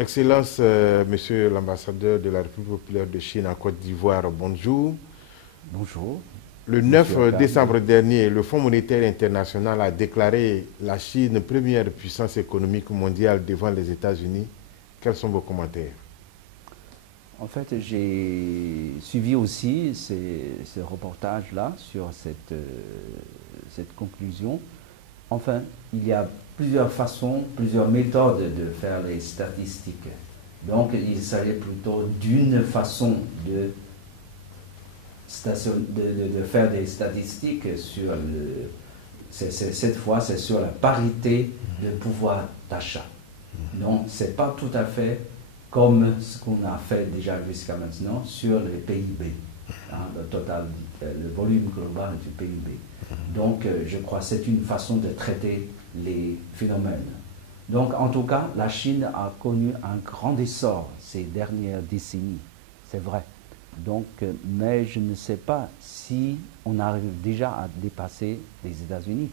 Excellence, Monsieur l'ambassadeur de la République populaire de Chine en Côte d'Ivoire, bonjour. Bonjour. Le 9 décembre dernier, le Fonds monétaire international a déclaré la Chine première puissance économique mondiale devant les États-Unis. Quels sont vos commentaires? En fait, j'ai suivi aussi ce reportage-là sur cette conclusion. Enfin, il y a plusieurs façons, plusieurs méthodes de faire les statistiques. Donc, il s'agit plutôt d'une façon de faire des statistiques sur cette fois, c'est sur la parité de pouvoir d'achat. Donc, ce n'est pas tout à fait comme ce qu'on a fait déjà jusqu'à maintenant sur le PIB, le total, le volume global du PIB. Donc, je crois que c'est une façon de traiter les phénomènes. Donc, en tout cas, la Chine a connu un grand essor ces dernières décennies, c'est vrai. Donc, mais je ne sais pas si on arrive déjà à dépasser les États-Unis,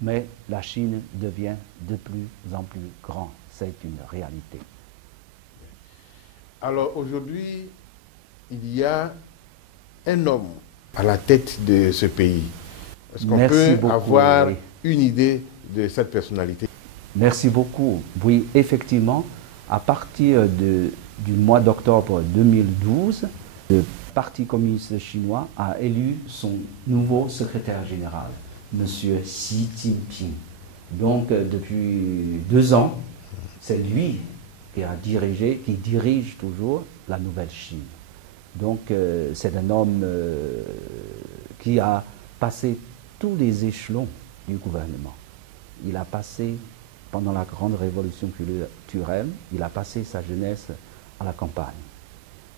mais la Chine devient de plus en plus grand, c'est une réalité. Alors aujourd'hui, il y a un homme à la tête de ce pays. Est-ce qu'on peut avoir une idée de cette personnalité? Merci beaucoup. Oui, effectivement, à partir du mois d'octobre 2012, le Parti communiste chinois a élu son nouveau secrétaire général, M. Xi Jinping. Donc, depuis 2 ans, c'est lui qui dirige toujours la nouvelle Chine. Donc, c'est un homme qui a passé tous les échelons du gouvernement. Il a passé, pendant la grande révolution culturelle, il a passé sa jeunesse à la campagne.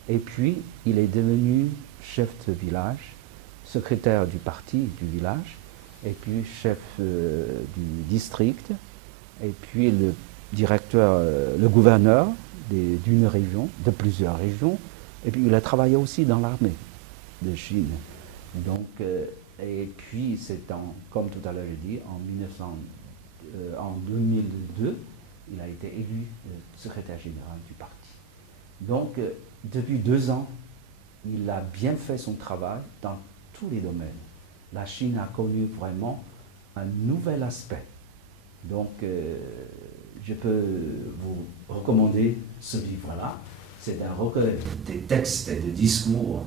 Et puis, il est devenu chef de village, secrétaire du parti du village, et puis chef du district, et puis le directeur, le gouverneur d'une région, de plusieurs régions, et puis il a travaillé aussi dans l'armée de Chine. Donc, et puis, comme tout à l'heure j'ai dit, en 2002, il a été élu secrétaire général du parti. Donc, depuis 2 ans, il a bien fait son travail dans tous les domaines. La Chine a connu vraiment un nouvel aspect. Donc, je peux vous recommander ce livre-là. C'est un recueil des textes et de discours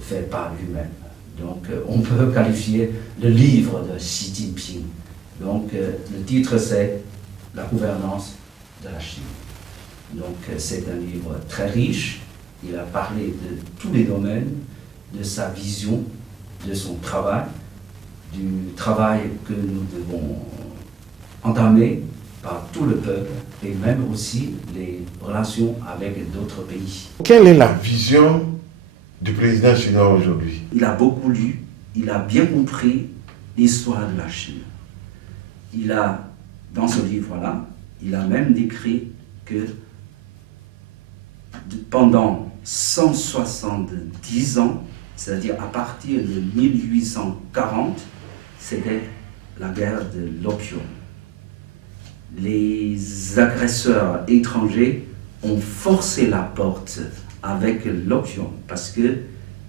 faits par lui-même. Donc, on peut qualifier le livre de Xi Jinping. Donc, le titre, c'est « La gouvernance de la Chine ». Donc, c'est un livre très riche. Il a parlé de tous les domaines, de sa vision, de son travail, du travail que nous devons entamer par tout le peuple et même aussi les relations avec d'autres pays. Quelle est la vision du président chinois aujourd'hui? Il a beaucoup lu, il a bien compris l'histoire de la Chine. Il a, dans ce livre-là, il a même décrit que pendant 170 ans, c'est-à-dire à partir de 1840, c'était la guerre de l'opium. Les agresseurs étrangers ont forcé la porte avec l'opium parce que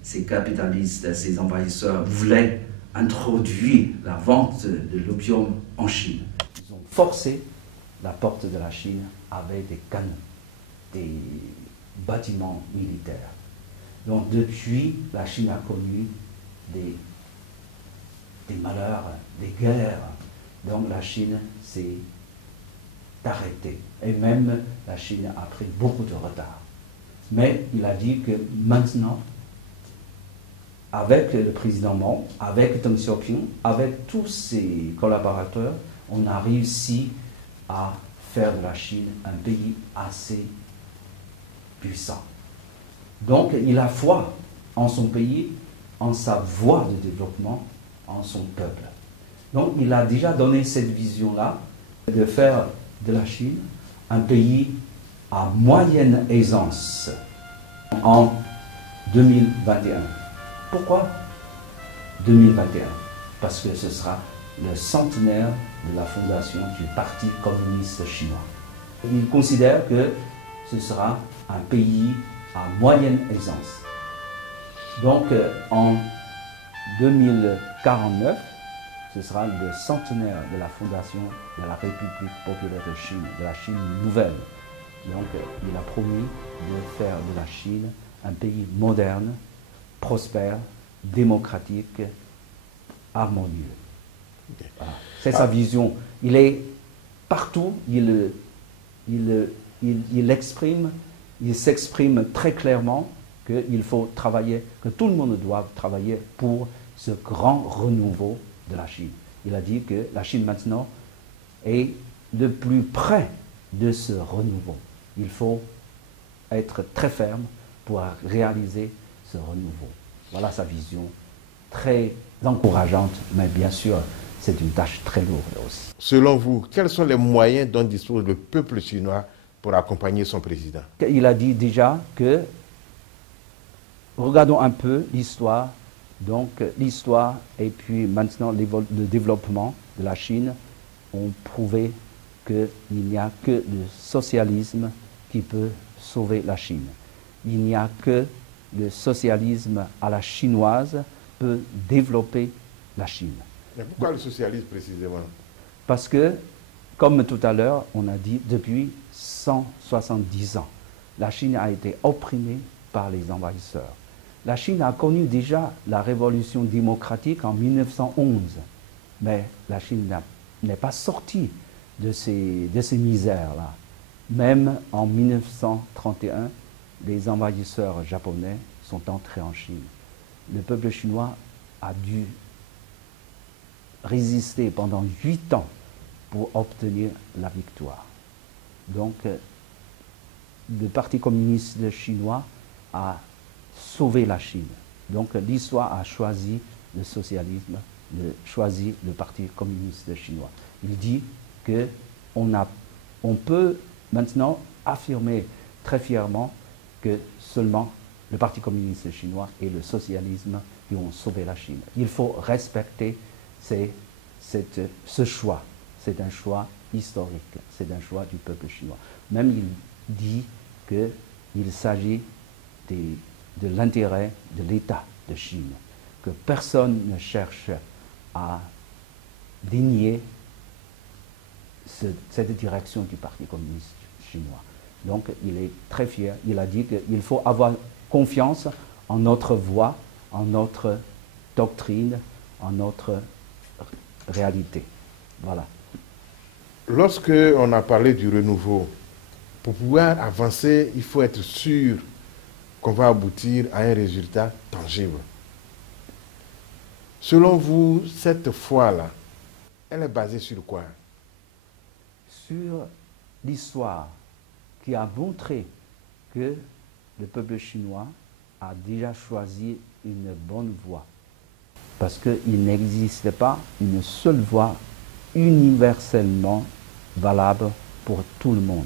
ces capitalistes, ces envahisseurs voulaient introduire la vente de l'opium en Chine. Ils ont forcé la porte de la Chine avec des canons, des bâtiments militaires. Donc depuis, la Chine a connu des malheurs, des guerres. Donc la Chine s'est arrêtée. Et même la Chine a pris beaucoup de retard. Mais il a dit que maintenant, avec le président Mao, avec Deng Xiaoping, avec tous ses collaborateurs, on a réussi à faire de la Chine un pays assez puissant. Donc il a foi en son pays, en sa voie de développement, en son peuple. Donc il a déjà donné cette vision-là de faire de la Chine un pays à moyenne aisance en 2021. Pourquoi 2021? Parce que ce sera le centenaire de la fondation du Parti communiste chinois. Il considère que ce sera un pays à moyenne aisance. Donc en 2049, ce sera le centenaire de la fondation de la République populaire de Chine, de la Chine nouvelle. Donc il a promis de faire de la Chine un pays moderne, prospère, démocratique, harmonieux. Voilà. C'est sa vision. Il est partout, il s'exprime très clairement qu'il faut travailler, que tout le monde doit travailler pour ce grand renouveau de la Chine. Il a dit que la Chine maintenant est le plus près de ce renouveau. Il faut être très ferme pour réaliser ce renouveau. Voilà sa vision, très encourageante, mais bien sûr, c'est une tâche très lourde aussi. Selon vous, quels sont les moyens dont dispose le peuple chinois pour accompagner son président? Il a dit déjà que, regardons un peu l'histoire, donc l'histoire et puis maintenant le développement de la Chine ont prouvé qu'il n'y a que le socialisme qui peut sauver la Chine. Il n'y a que le socialisme à la chinoise peut développer la Chine. Mais pourquoi le socialisme précisément? Parce que, comme tout à l'heure, on a dit, depuis 170 ans, la Chine a été opprimée par les envahisseurs. La Chine a connu déjà la révolution démocratique en 1911, mais la Chine n'est pas sortie de ces misères-là. Même en 1931, les envahisseurs japonais sont entrés en Chine. Le peuple chinois a dû résister pendant 8 ans pour obtenir la victoire. Donc, le Parti communiste chinois a sauvé la Chine. Donc, l'histoire a choisi le socialisme, choisi le Parti communiste chinois. Il dit qu'on peut maintenant affirmer très fièrement que seulement le Parti communiste chinois et le socialisme qui ont sauvé la Chine. Il faut respecter ce choix. C'est un choix historique, c'est un choix du peuple chinois. Même il dit qu'il s'agit de l'intérêt de l'État de Chine, que personne ne cherche à dénier cette direction du Parti communiste chinois. Donc il est très fier, il a dit qu'il faut avoir confiance en notre voie, en notre doctrine, en notre réalité. Voilà. Lorsque on a parlé du renouveau, pour pouvoir avancer, il faut être sûr qu'on va aboutir à un résultat tangible. Selon vous, cette foi-là, elle est basée sur quoi? Sur l'histoire qui a montré que le peuple chinois a déjà choisi une bonne voie. Parce qu'il n'existe pas une seule voie universellement valable pour tout le monde.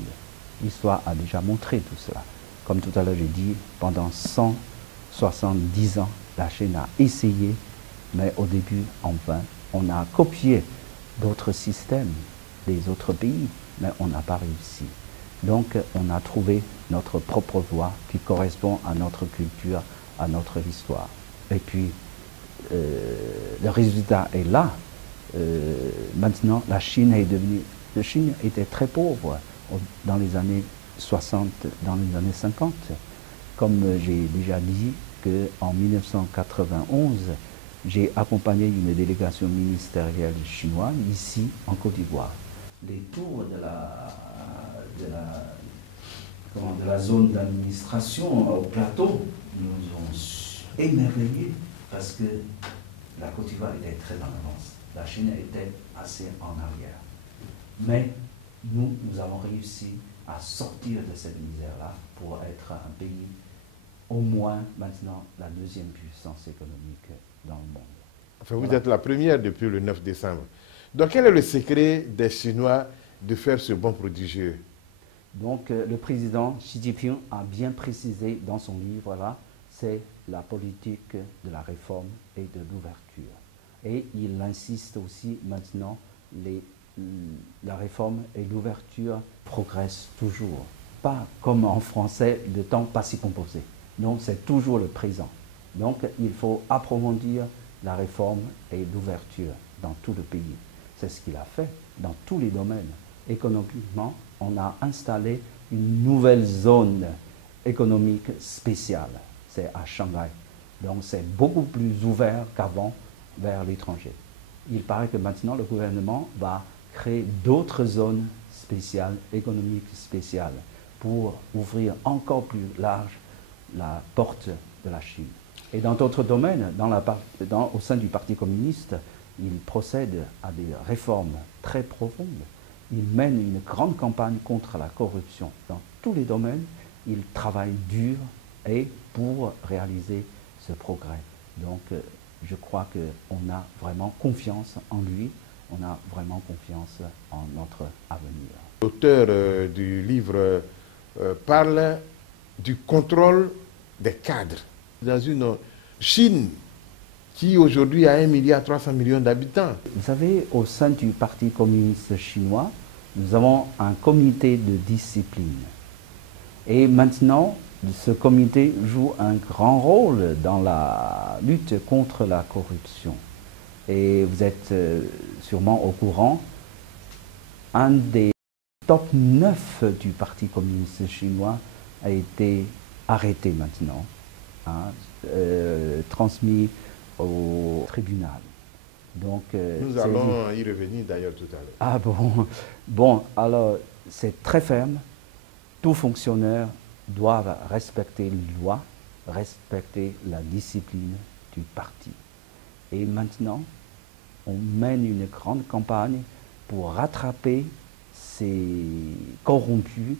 L'histoire a déjà montré tout cela. Comme tout à l'heure j'ai dit, pendant 170 ans, la Chine a essayé, mais au début, en vain. On a copié d'autres systèmes, des autres pays, mais on n'a pas réussi. Donc on a trouvé notre propre voie qui correspond à notre culture, à notre histoire. Et puis, le résultat est là. Maintenant, la Chine était très pauvre dans les années 60, dans les années 50. Comme j'ai déjà dit qu'en 1991, j'ai accompagné une délégation ministérielle chinoise ici en Côte d'Ivoire. Les tours de la zone d'administration au plateau nous ont émerveillés parce que la Côte d'Ivoire était très en avance. La Chine était assez en arrière. Mais nous avons réussi à sortir de cette misère-là pour être un pays, au moins maintenant, la deuxième puissance économique dans le monde. Enfin, vous êtes la première depuis le 9 décembre. Donc, quel est le secret des Chinois de faire ce bond prodigieux? Donc, le président Xi Jinping a bien précisé dans son livre-là, c'est la politique de la réforme et de l'ouverture. Et il insiste aussi maintenant, la réforme et l'ouverture progressent toujours. pas comme en français de temps passé composé. Donc c'est toujours le présent. Donc il faut approfondir la réforme et l'ouverture dans tout le pays. C'est ce qu'il a fait dans tous les domaines. Économiquement, on a installé une nouvelle zone économique spéciale. C'est à Shanghai. Donc c'est beaucoup plus ouvert qu'avant vers l'étranger. Il paraît que maintenant le gouvernement va créer d'autres zones spéciales, économiques spéciales, pour ouvrir encore plus large la porte de la Chine. Et dans d'autres domaines, au sein du Parti communiste, il procède à des réformes très profondes. Il mène une grande campagne contre la corruption. Dans tous les domaines, il travaille dur et pour réaliser ce progrès. Donc, je crois qu'on a vraiment confiance en lui, on a vraiment confiance en notre avenir. L'auteur du livre parle du contrôle des cadres. Dans une Chine qui aujourd'hui a 1,3 milliard d'habitants. Vous savez, au sein du Parti communiste chinois, nous avons un comité de discipline. Et maintenant, ce comité joue un grand rôle dans la lutte contre la corruption. Et vous êtes sûrement au courant, un des top 9 du Parti communiste chinois a été arrêté maintenant, hein, transmis au tribunal. Donc, nous allons y revenir d'ailleurs tout à l'heure. Ah bon, bon, alors c'est très ferme. Tout fonctionnaire doit respecter les lois, respecter la discipline du parti. Et maintenant, on mène une grande campagne pour rattraper ces corrompus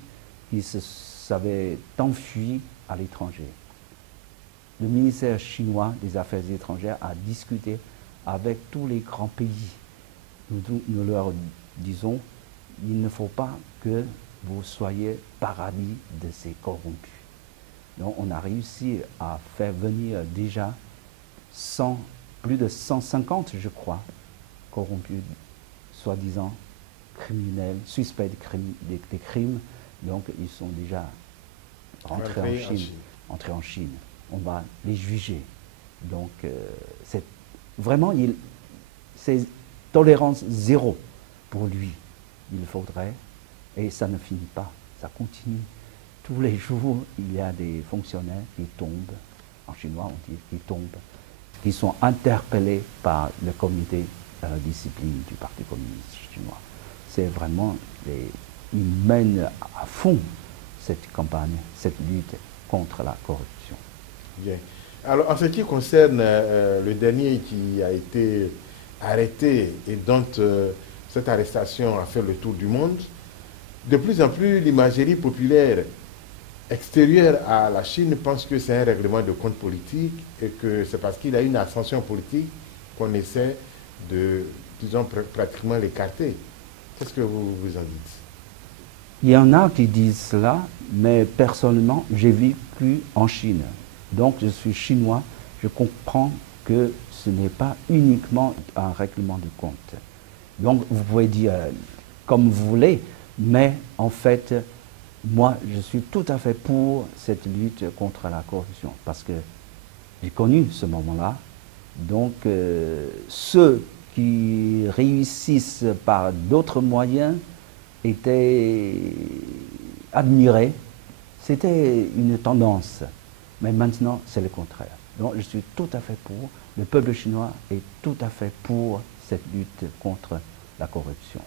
qui s'avaient enfui à l'étranger. Le ministère chinois des Affaires étrangères a discuté avec tous les grands pays. Nous leur disons, il ne faut pas que vous soyez paradis de ces corrompus. Donc on a réussi à faire venir déjà plus de 150, je crois, corrompus, soi-disant criminels, suspects des crimes. Donc ils sont déjà rentrés en Chine. On va les juger. Donc c'est vraiment, c'est tolérance zéro pour lui. Il faudrait, et ça ne finit pas, ça continue. Tous les jours, il y a des fonctionnaires qui tombent, en chinois on dit qui tombent, qui sont interpellés par le comité de discipline du Parti communiste chinois. C'est vraiment, ils mènent à fond cette campagne, cette lutte contre la corruption. Bien. Alors, en ce qui concerne le dernier qui a été arrêté et dont cette arrestation a fait le tour du monde, de plus en plus, l'imagerie populaire extérieure à la Chine pense que c'est un règlement de compte politique et que c'est parce qu'il a une ascension politique qu'on essaie de, disons, pratiquement l'écarter. Qu'est-ce que vous en dites? Il y en a qui disent cela, mais personnellement, j'ai vécu en Chine. Donc, je suis chinois, je comprends que ce n'est pas uniquement un règlement de compte. Donc, vous pouvez dire comme vous voulez, mais en fait, moi, je suis tout à fait pour cette lutte contre la corruption, parce que j'ai connu ce moment-là. Donc, ceux qui réussissent par d'autres moyens étaient admirés. C'était une tendance. Mais maintenant, c'est le contraire. Donc, je suis tout à fait pour. Le peuple chinois est tout à fait pour cette lutte contre la corruption.